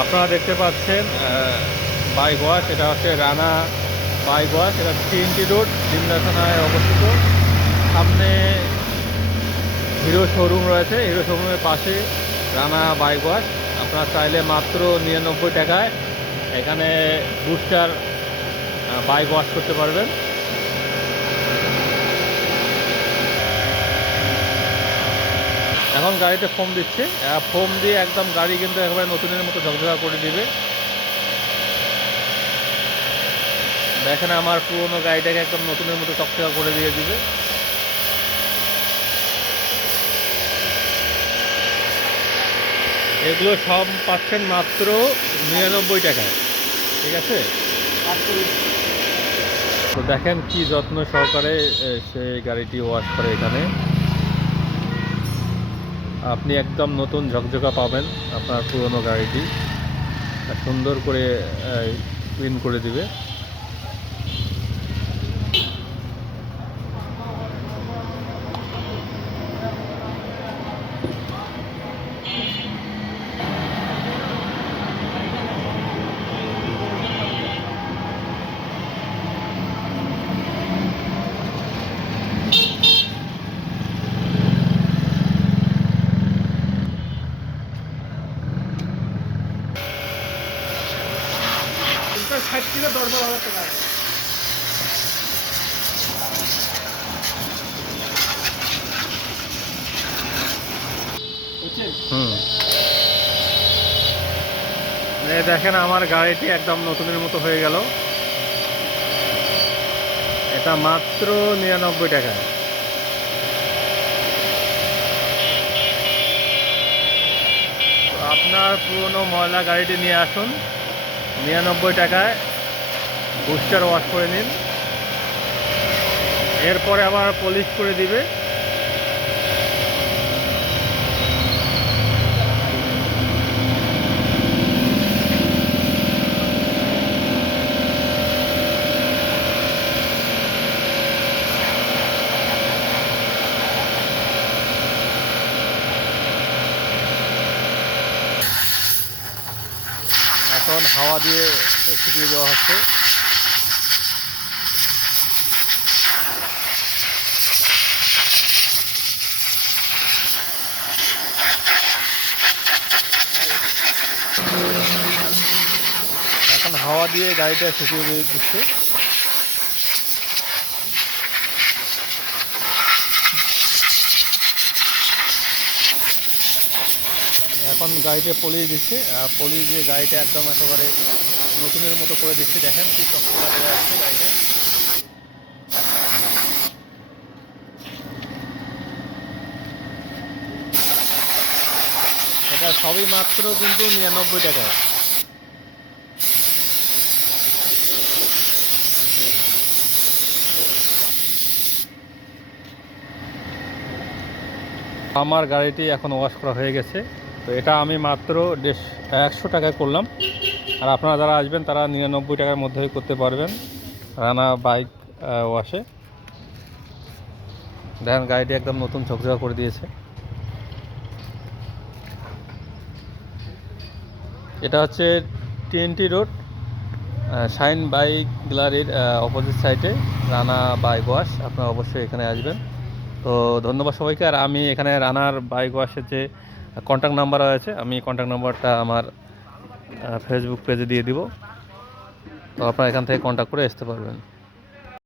আপনারা দেখতে পাচ্ছেন বাইক ওয়াশ, এটা হচ্ছে রানা বাইক ওয়াশ। এটা TNT রোড, সিমলা থানায় অবস্থিত। সামনে হিরো শোরুম রয়েছে, হিরো শোরুমের পাশে রানা বাইক ওয়াশ। আপনারা চাইলে মাত্র 99 টাকায় এখানে বুস্টার বাইক ওয়াশ করতে পারবেন। এখন গাড়িতে ফোম দিচ্ছে, ফোম দিয়ে একদম গাড়ি কিন্তু একেবারে নতুনের মতো ঝকঝকা করে দিবে। দেখেন আমার পুরোনো গাড়িটাকে একদম নতুনের মতো চকচকা করে দিয়ে দিবে। এগুলো সব পাচ্ছেন মাত্র 99 টাকায়, ঠিক আছে? তো দেখেন কি যত্ন সহকারে সে গাড়িটি ওয়াশ করে। এখানে আপনি একদম নতুন ঝকঝকা পাবেন আপনার পুরনো গাড়িটি, সুন্দর করে ক্লিন করে দিবে। ষাট কিলো 10-12 হাজার টাকা। দেখেন আমার গাড়িটি একদম নতুনের মতো হয়ে গেল। এটা মাত্র 99 টাকায়। আপনার পুরনো ময়লা গাড়িটি নিয়ে আসুন, 99 টাকায় বুস্টার ওয়াশ করে নিন। এরপরে আবার পলিশ করে দিবে। এখন হাওয়া দিয়ে শুকিয়ে দেওয়া হচ্ছে। এখন হাওয়া দিয়ে গাড়িটা শুকিয়ে দিচ্ছে। এখন গাড়িতে পলিশ দিচ্ছে, পলিশ দিয়ে গাড়িটা একদম একেবারে নতুনের মতো করে দিচ্ছে। দেখেন কি চকচকা দেওয়া যাচ্ছে গাড়িটা। এটা সবই মাত্র কিন্তু 99 টাকায়। আমার গাড়িটি এখন ওয়াশ করা হয়ে গেছে। তো এটা আমি মাত্র 150 টাকায় করলাম। আর আপনারা যারা আসবেন তারা 99 টাকার মধ্যেই করতে পারবেন রানা বাইক ওয়াশে। দেখেন গাড়িটি একদম নতুন ঝকঝকা করে দিয়েছে। এটা হচ্ছে TNT রোড, শাইন বাইক গ্যালারির অপোজিট সাইডে রানা বাইক ওয়াশ। আপনারা অবশ্যই এখানে আসবেন। তো ধন্যবাদ সবাইকে। আর আমি এখানে রানার বাইক ওয়াশের যে কন্ট্যাক্ট নাম্বার আছে, আমি কন্ট্যাক্ট নাম্বারটা আমার ফেসবুক পেজে দিয়ে দিব। তো আপনারা এখান থেকে কন্ট্যাক্ট করে আসতে পারবেন।